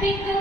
Think